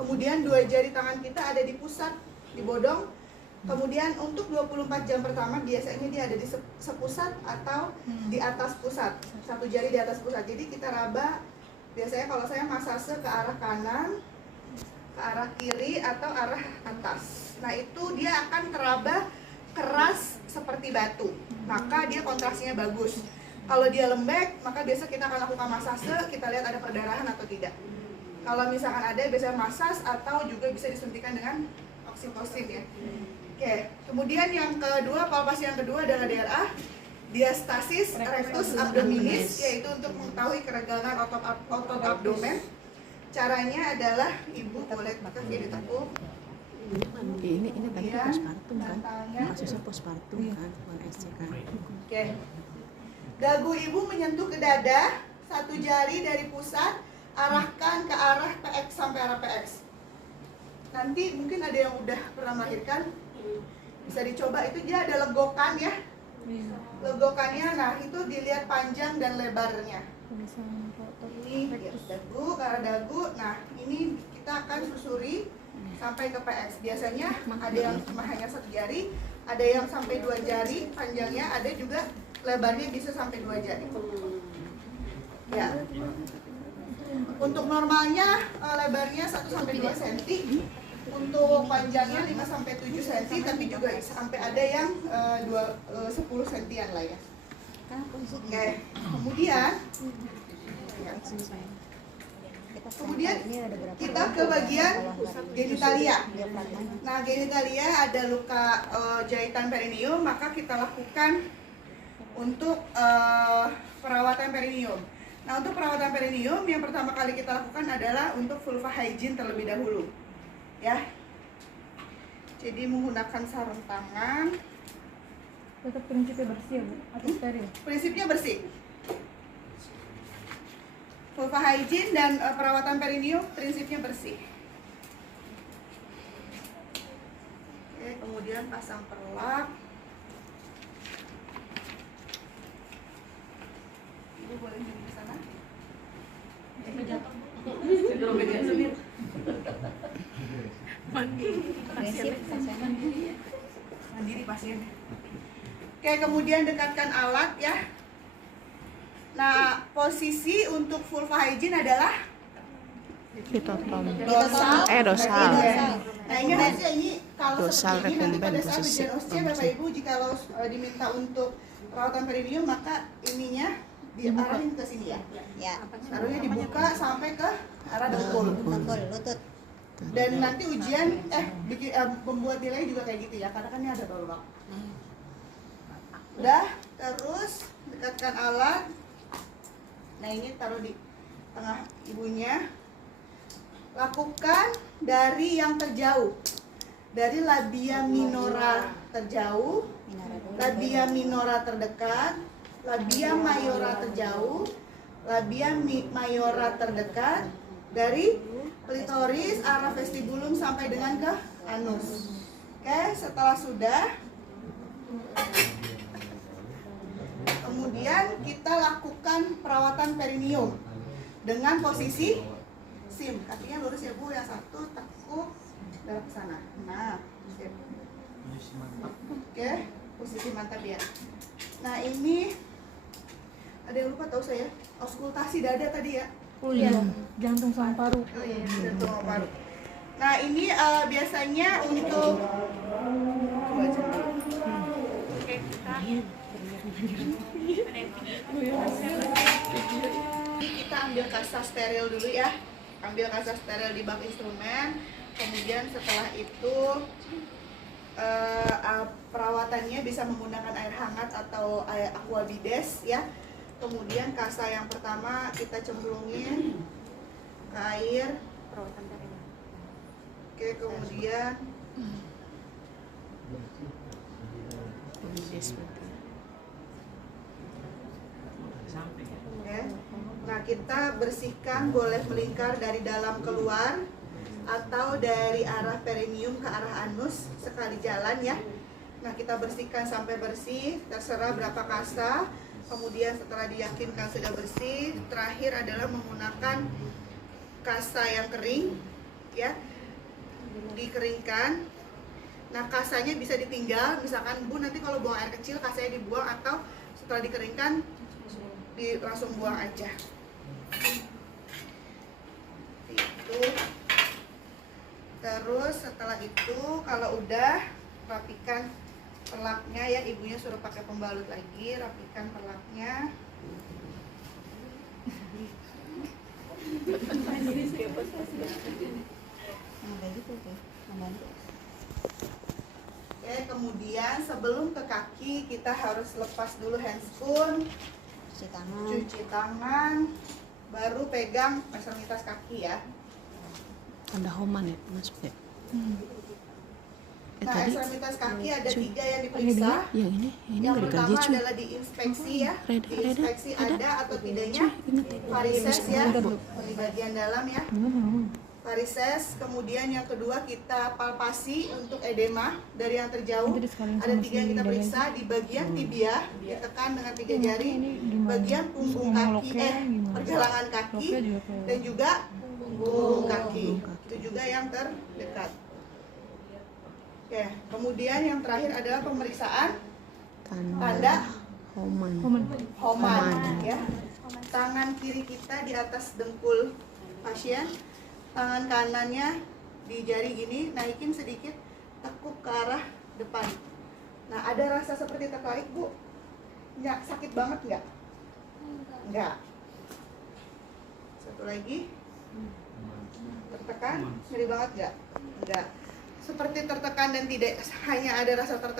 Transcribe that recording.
Kemudian 2 jari tangan kita ada di pusat, di bodong. Kemudian untuk 24 jam pertama biasanya dia ada di sepusat atau di atas pusat. 1 jari di atas pusat. Jadi kita raba, biasanya kalau saya masase ke arah kanan, ke arah kiri atau arah atas. Nah itu dia akan teraba keras seperti batu, maka dia kontrasinya bagus. Kalau dia lembek, maka biasa kita akan lakukan masase, kita lihat ada perdarahan atau tidak. Kalau misalkan ada, biasanya masas atau juga bisa disuntikan dengan oksitosin ya. Oke, kemudian yang kedua, palpasi yang kedua adalah DRA, diastasis rectus abdominis, yaitu untuk mengetahui keregangan otot abdomen. Caranya adalah ibu boleh kaki ditekuk. Ini tadi postpartum kan, kasusnya postpartum kan, SC kan. Oke, dagu ibu menyentuh ke dada, 1 jari dari pusat, arahkan ke arah PX sampai arah PX. Nanti mungkin ada yang udah pernah melahirkan, bisa dicoba, itu dia ada legokan ya. Legokannya, nah itu dilihat panjang dan lebarnya. Ini dagu, ke arah dagu. Nah ini kita akan susuri sampai ke PX. Biasanya ada yang cuma hanya 1 jari, ada yang sampai 2 jari panjangnya, ada juga lebarnya bisa sampai 2 jari. Ya. Untuk normalnya lebarnya 1 sampai 2 cm. Untuk panjangnya 5 sampai 7 cm, tapi juga sampai ada yang 10 cm lah ya. Oke. Kemudian kita ke bagian genitalia. Nah, genitalia ada luka jahitan perineum, maka kita lakukan untuk perawatan perineum. Nah, untuk perawatan perineum yang pertama kali kita lakukan adalah untuk vulva hygiene terlebih dahulu. Ya. Jadi menggunakan sarung tangan. Tetap prinsipnya bersih ya Bu? Atau steril? Prinsipnya bersih. Vulva hygiene dan perawatan perineum prinsipnya bersih. Oke, kemudian pasang perlak. Ibu boleh duduk di sana. Mandiri pasien. Oke, kemudian dekatkan alat ya. Nah, posisi untuk vulva hygiene adalah Ditotom. dorsal. Dorsal. Nah, ini harusnya ini kalau Dorsal seperti ini nanti pada recumbent saat posisi. ujian OSCE Bapak Ibu jika diminta untuk perawatan perineum maka ininya diarahin ke sini ya. Ya, Taruhnya dibuka sampai ke arah dengkul. betul, lutut. Dan nanti ujian membuat nilai juga kayak gitu ya, karena kan ini ada tolak. Udah, terus dekatkan alat. Nah, ini taruh di tengah ibunya. Lakukan dari yang terjauh. Dari labia minora terjauh, labia minora terdekat, labia mayora terjauh, labia mayora terdekat, dari klitoris arah vestibulum sampai dengan ke anus. Oke, setelah sudah, kemudian kita lakukan perawatan perineum dengan posisi sim. Kakinya lurus ya Bu, yang satu tekuk darah ke sana. Nah, sip. Oke, posisi mantap ya. Nah, ini ada yang lupa tahu saya, auskultasi dada tadi ya. Oh iya, jantung sama paru. Oh iya, jantung sama paru. Nah, ini biasanya untuk Oke, kita ambil kasa steril dulu ya. Ambil kasa steril di bak instrumen. Kemudian setelah itu perawatannya bisa menggunakan air hangat atau air aquabides ya. Kemudian kasa yang pertama kita cemplungin ke air perawatan perineum. Oke, kemudian oke. Nah, kita bersihkan, boleh melingkar dari dalam keluar atau dari arah perineum ke arah anus sekali jalan ya. Nah, kita bersihkan sampai bersih, terserah berapa kasa. Kemudian setelah diyakinkan sudah bersih, terakhir adalah menggunakan kasa yang kering ya, dikeringkan. Nah, kasanya bisa ditinggal, misalkan Bu nanti kalau buang air kecil kasanya dibuang, atau setelah dikeringkan langsung buang aja. Itu. Terus setelah itu kalau udah, rapikan pelaknya ya, ibunya suruh pakai pembalut lagi, rapikan pelaknya. Oke, kemudian sebelum ke kaki kita harus lepas dulu handscoon, cuci tangan, baru pegang ekstremitas kaki ya. Ada homan ya masuk ya. Nah, Tadi ekstremitas kaki ada 3 yang ada diperiksa. dua, yang ini Yang nggak pertama digaji cuy. adalah diinspeksi ya, Reda, diinspeksi ada. ada atau tidaknya Ingat. varises ya, Bentar, Bu. di bagian dalam ya, varises. Kemudian yang kedua kita palpasi untuk edema dari yang terjauh. Jadi sekalian Ada sama 3 yang si kita Dada periksa di bagian tibia, ditekan dengan 3 jari, ini gimana? bagian punggung Terus kaki, ngeloknya gimana? pergelangan kaki, Loknya juga kayak dan juga punggung kaki. Itu juga yang terdekat. Oke, kemudian yang terakhir adalah pemeriksaan tanda homan. Homan. Homan ya. Tangan kiri kita di atas dengkul pasien, tangan kanannya di jari gini, naikin sedikit, tekuk ke arah depan. Nah, ada rasa seperti tertarik, Bu? Nggak sakit banget nggak? Nggak. Satu lagi. Tertekan? Nyeri banget nggak? Nggak. Seperti tertekan dan tidak hanya ada rasa tertekan.